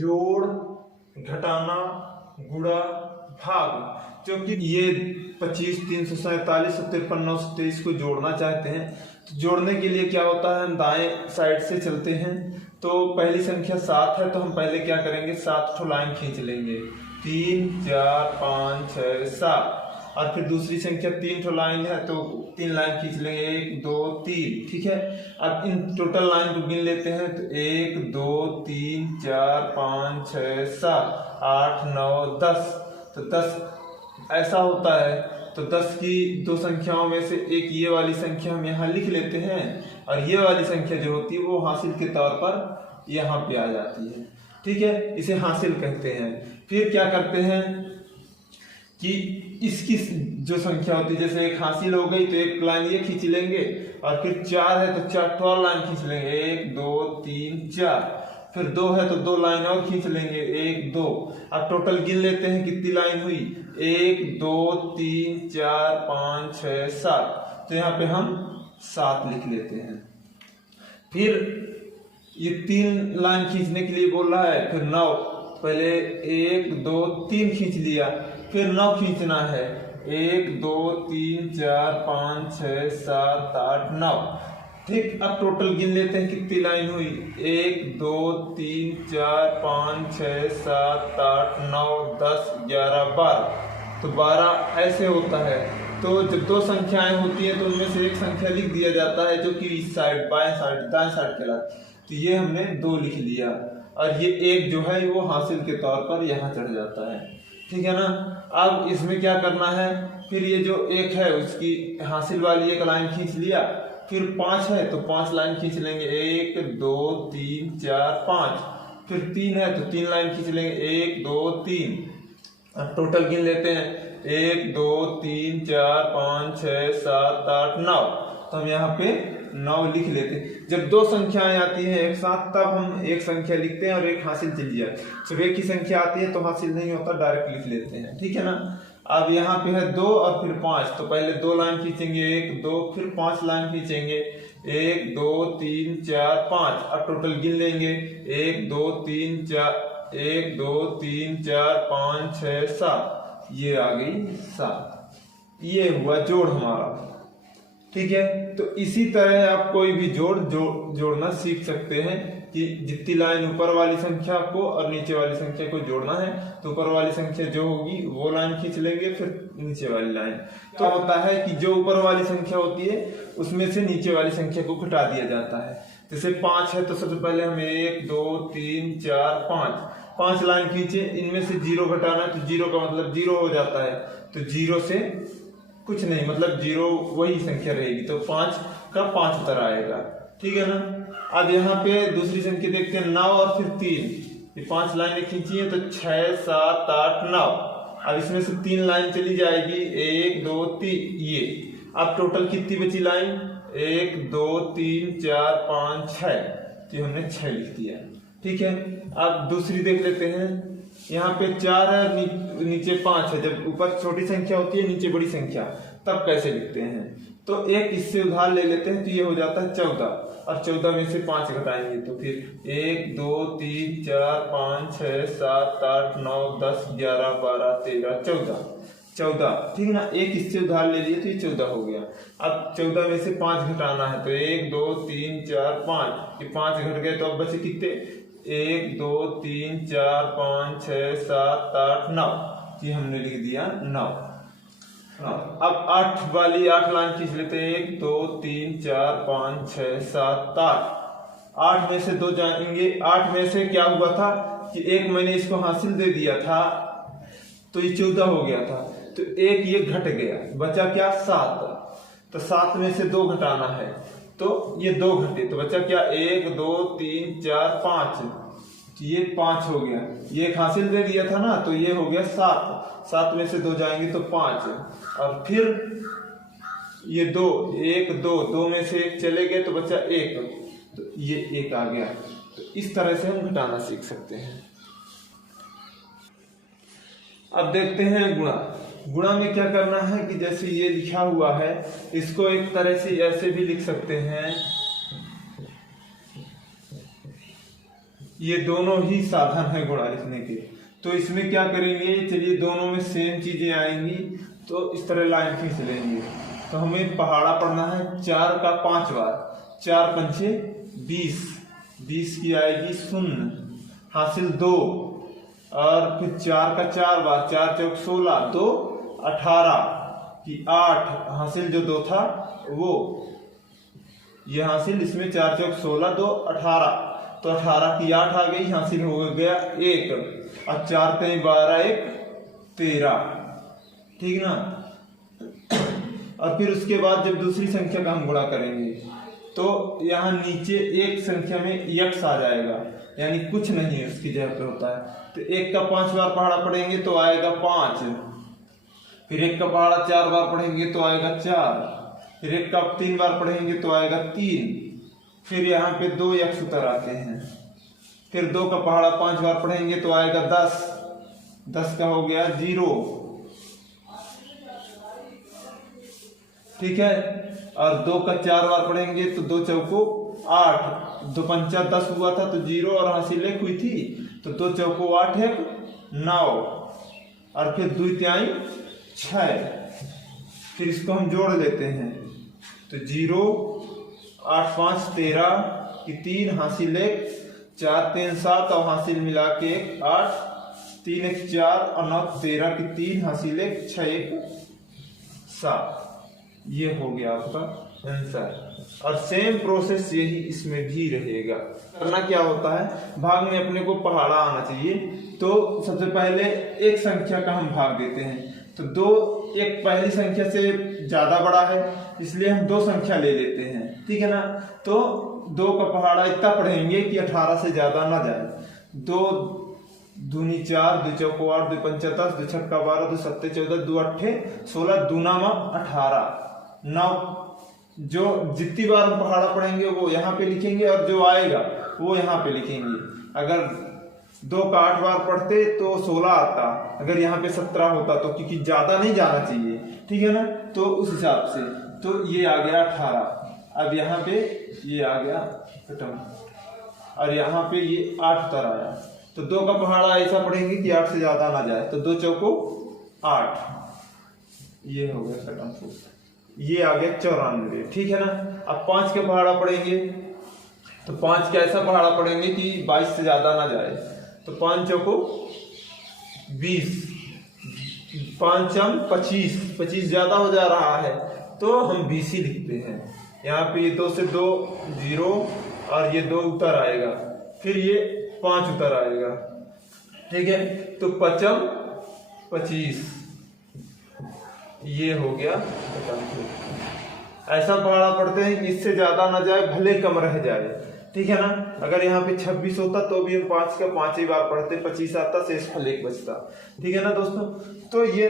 जोड़, घटाना, गुणा, भाग, क्योंकि ये 25, 347, 53, 923 को जोड़ना चाहते हैं। तो जोड़ने के लिए क्या होता है, हम दाएं साइड से चलते हैं। तो पहली संख्या 7 है, तो हम पहले क्या करेंगे, 7 ठो लाइन खींच लेंगे, 3, 4, 5, 6, 7। और फिर दूसरी संख्या 3 ठो लाइन है, तो 3 लाइन खींच लेंगे, 1, 2, 3। ठीक है, अब इन टोटल लाइन को गिन लेते हैं। तो 1, 2, 3, 4, 5, 6, 7, 8, 9, 10। तो 10 ऐसा होता है। तो 10 की दो संख्याओं में से एक ये वाली संख्या हम यहाँ लिख लेते हैं, और ये वाली संख्या जो होती है वो हासिल के तौर पर यहाँ पे आ जाती है। ठीक है, इसे हासिल कहते हैं। फिर क्या करते हैं कि इसकी जो संख्या होती है, जैसे एक हासिल हो गई तो एक लाइन ये खींच लेंगे, और फिर 4 है तो 4 12 लाइन खींच लेंगे, 1, 2, 3, 4। फिर 2 है तो 2 लाइन और खींच लेंगे, 1, 2। अब टोटल गिन लेते हैं कितनी लाइन हुई, 1, 2, 3, 4, 5, 6, 7। तो यहाँ पे हम 7 लिख लेते हैं। फिर ये 3 लाइन खींचने के लिए बोल रहा है, फिर 9। पहले 1, 2, 3 खींच लिया, फिर 9 खींचना है, 1, 2, 3, 4, 5, 6, 7, 8, 9। ठीक, अब टोटल गिन लेते हैं कितनी लाइन हुई, 1, 2, 3, 4, 5, 6, 7, 8, 9, 10, 11, 12। तो 12 ऐसे होता है। तो जब दो संख्याएं होती हैं तो उनमें से एक संख्या लिख दिया जाता है जो कि इस साइड, बाएं साइड, दाएं साइड कहलाती है। तो ये हमने 2 लिख लिया, और ये 1 जो है वो हासिल के तौर पर यहाँ चढ़ जाता है। ठीक है ना। अब इसमें क्या करना है, फिर ये जो 1 है उसकी हासिल वाली एक लाइन खींच लिया, फिर 5 है तो 5 लाइन खींच लेंगे, 1, 2, 3, 4, 5। फिर 3 है तो 3 लाइन खींच लेंगे, 1, 2, 3। अब टोटल गिन लेते हैं, 1, 2, 3, 4, 5, 6, 7, 8, 9। तो हम यहाँ पे 9 लिख लेते हैं। जब दो संख्याएं आती हैं एक साथ तब हम एक संख्या लिखते हैं और एक हासिल चली जाती है। जब एक ही संख्या आती है तो हासिल नहीं होता, डायरेक्ट लिख लेते हैं। ठीक है ना। अब यहाँ पे है 2 और फिर 5, तो पहले 2 लाइन खींचेंगे, 1, 2, फिर 5 लाइन खींचेंगे, 1, 2, 3, 4, 5। अब टोटल गिन लेंगे, 1, 2, 3, 4, 1, 2, 3, 4, 5, 6, 7। ये आ गई 7। ये हुआ जोड़ हमारा। ठीक है, तो इसी तरह आप कोई भी जोड़ना सीख सकते हैं कि जितनी लाइन ऊपर वाली संख्या को और नीचे वाली संख्या को जोड़ना है, तो ऊपर वाली संख्या जो होगी वो लाइन खींच लेंगे, फिर नीचे वाली लाइन। तो होता है कि जो ऊपर वाली संख्या होती है उसमें से नीचे वाली संख्या को घटा दिया जाता है। जैसे 5 है तो सबसे पहले हम 1, 2, 3, 4, 5 लाइन खींचे, इनमें से 0 घटाना है तो 0 का मतलब 0 हो जाता है। तो 0 से कुछ नहीं, मतलब 0 वही संख्या रहेगी, तो 5 का 5 उतर आएगा। ठीक है ना। अब यहाँ पे दूसरी संख्या देखते हैं, 9 और फिर 3। ये 5 लाइनें खींची है तो 6, 7, 8, 9। अब इसमें से 3 लाइन चली जाएगी, 1, 2, 3 ये। अब टोटल कितनी बची लाइन, 1, 2, 3, 4, 5, 6। तो हमने 6 लिख दिया। ठीक है, अब दूसरी देख लेते हैं। यहाँ पे 4 है, नीचे 5 है। जब ऊपर छोटी संख्या होती है नीचे बड़ी संख्या, तब कैसे लिखते हैं, तो एक इससे उधार ले लेते हैं, तो ये हो जाता है 14। और 14 में से 5 घटाएंगे तो फिर 1, 2, 3, 4, 5, 6, 7, 8, 9, 10, 11, 12, 13, 14। ठीक है ना। एक इससे उधार ले लिए तो ये 14 हो गया। अब 14 में से 5 घटाना है, तो 1, 2, 3, 4, 5। ये 5 घट गए तो अब बचे कितने, 1, 2, 3, 4, 5, 6, 7, 8, 9। ये हमने लिख दिया 9। अब 8 वाली 8 लाइन खींच लेते हैं, 1, 2, 3, 4, 5, 6, 7, 8। 8 में से 2 जाएंगे। 8 में से क्या हुआ था कि एक मैंने इसको हासिल दे दिया था तो ये 14 हो गया था, तो एक ये घट गया, बचा क्या, 7। तो 7 में से 2 घटाना है, तो ये 2 घटे तो बचा क्या, 1, 2, 3, 4, 5। तो ये 5 हो गया। ये एक हासिल दे दिया था ना, तो ये हो गया 7। 7 में से 2 जाएंगे तो 5, और फिर ये 2, 1, 2 में से 1 चले गए तो बचा 1, तो ये 1 आ गया। तो इस तरह से हम घटाना सीख सकते हैं। अब देखते हैं गुणा। गुणा में क्या करना है कि जैसे ये लिखा हुआ है, इसको एक तरह से ऐसे भी लिख सकते हैं, ये दोनों ही साधन है गुणा लिखने के। तो इसमें क्या करेंगे, चलिए दोनों में सेम चीजें आएंगी तो इस तरह लाइन खींच लेंगे। तो हमें पहाड़ा पढ़ना है 4 का 5 बार, 4 पंचे 20, 20 की आएगी 0 हासिल 2, और फिर 4 का 4 बार, 4 चौक 16, 2 18 की 8 हासिल जो 2 था वो ये हासिल, इसमें 4 चौक 16, 2 18, तो 18 की 8 आ गई, हासिल हो गया 1, और 4 3 12 1 13, ठीक ना। और फिर उसके बाद जब दूसरी संख्या का हम गुणा करेंगे तो यहाँ नीचे एक संख्या में यक्स आ जाएगा, यानी कुछ नहीं उसकी जगह पे होता है। तो 1 का 5 बार पहाड़ा पढ़ेंगे तो आएगा 5, फिर 1 का पहाड़ा 4 बार पढ़ेंगे तो आएगा 4, फिर 1 का 3 बार पढ़ेंगे तो आएगा 3, फिर यहाँ पे 2 यक्स उतर आते हैं, फिर 2 का पहाड़ा 5 बार पढ़ेंगे तो आएगा 10, 10 का हो गया 0, ठीक है। और 2 का 4 बार पढ़ेंगे तो 2 चौको 8, 2 पंचा 10 हुआ था तो 0 और हासिल 1 हुई थी, तो 2 चौको 8 1 9, और फिर 2 तिहाई 6, फिर इसको हम जोड़ लेते हैं तो 0 8 5 13 की 3 हासिल 1, 4 3 7 और हासिल मिला के 8, 3 1 4 और 9 13 की 3 हासिल 1, 6 1 7, ये हो गया आपका आंसर। और सेम प्रोसेस यही इसमें भी रहेगा। करना क्या होता है, भाग में अपने को पहाड़ा आना चाहिए। तो सबसे पहले एक संख्या का हम भाग देते हैं, तो 2 एक पहली संख्या से ज्यादा बड़ा है इसलिए हम 2 संख्या ले लेते हैं, ठीक है ना। तो 2 का पहाड़ा इतना पढ़ेंगे कि 18 से ज्यादा ना जाए। 2 दूनी 4, 2 चौको 8, 2 पंचा 10, 2 छक्का 12, 2 सत्ते 14, 2 अट्ठे 16, दूना में 18, 9। जो जितनी बार हम पहाड़ा पढ़ेंगे वो यहाँ पे लिखेंगे और जो आएगा वो यहाँ पे लिखेंगे। अगर 2 का 8 बार पढ़ते तो 16 आता, अगर यहाँ पे 17 होता तो, क्योंकि ज्यादा नहीं जाना चाहिए, ठीक है ना। तो उस हिसाब से तो ये आ गया 18, अब यहाँ पे ये आ गया खत्म, और यहाँ पे ये 8 उतर आया। तो 2 का पहाड़ा ऐसा पढ़ेंगे कि 8 से ज्यादा ना जाए, तो 2 चौको 8, ये हो गया खत्म, ये आ गया 94, ठीक है ना। अब 5 का पहाड़ा पढ़ेंगे तो 5 का ऐसा पहाड़ा पढ़ेंगे कि 22 से ज्यादा ना जाए, तो 5 चौको 20, 5 25, 25 ज्यादा हो जा रहा है तो हम 20 ही लिखते हैं। यहाँ पे ये 2 से 2 0 और ये 2 उतर आएगा, फिर ये 5 उतर आएगा, ठीक है। तो 5 25, ये हो गया। ऐसा पहाड़ा पढ़ते हैं इससे ज्यादा ना जाए, भले कम रह जाए, ठीक है ना। अगर यहाँ पे 26 होता तो भी हम 5 का 5 ही बार पढ़ते, 25 आता, शेष फल 1 बचता, ठीक है ना दोस्तों। तो ये